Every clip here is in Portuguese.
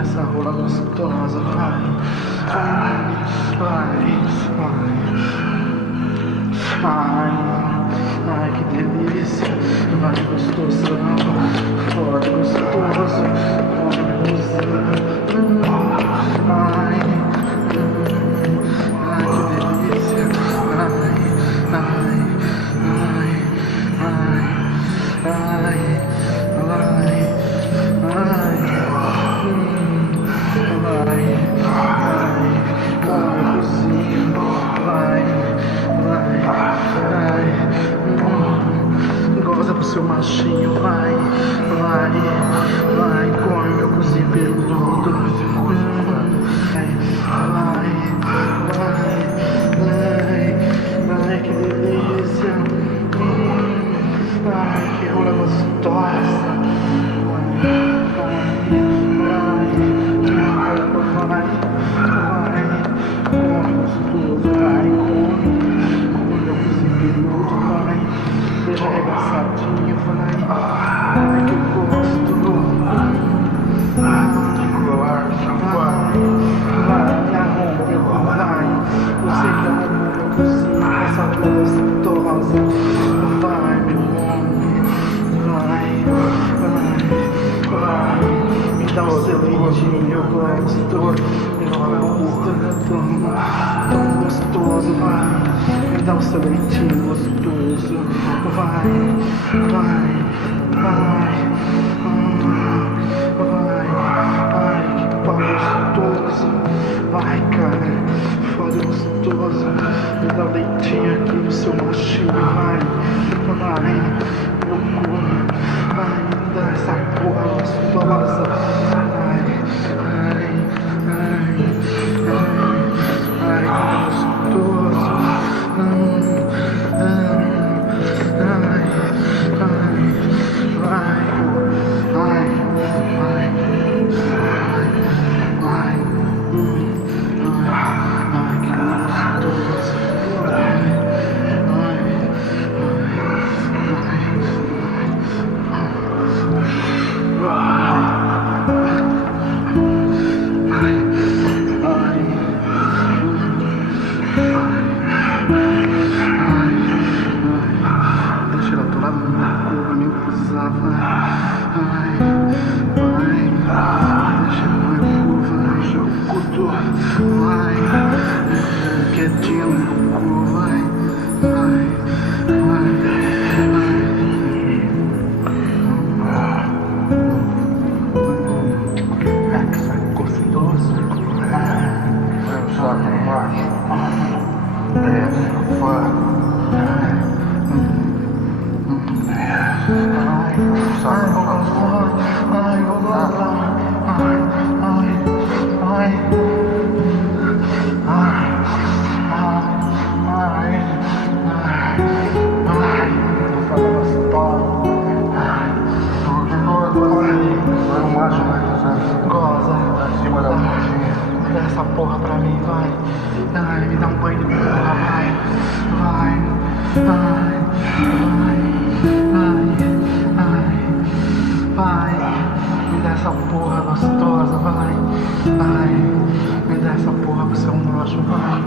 essa rola gostosa, vai, ai, que delícia, vai gostosão, foda gostoso, ai, que delícia, goza pro seu machinho, vai, come meu cozinho peludo, vai, que delícia, que rola gostosa, deixa arregaçadinho, vai, que gosto, vai, arruma meu cu, vai, você que arruma meu cozinho, essa gostosa, vai, meu homem, vai, me dá o seu leitinho, eu gosto, tão gostoso, vai, me dá o seu leitinho gostoso, vai, que pau gostoso, vai, cara, foda gostoso, me dá o leitinho aqui no seu machinho, vai, meu cu, vai, me dá essa porra gostosa, vai, que gostoso, deixa ela toda na curva, nem precisava, vai, deixa ela na curva, deixa o cu todo, vai, quietinha no cu, vai, que sai gostoso, joga embaixo, desce, fora. Goza, acima da mãozinha. Dá essa porra pra mim, vai. Me dá um banho de porra, vai. Me dá essa porra gostosa, vai. Me dá essa porra pro seu macho, vai.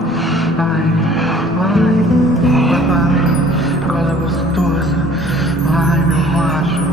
Goza gostosa, vai, meu macho.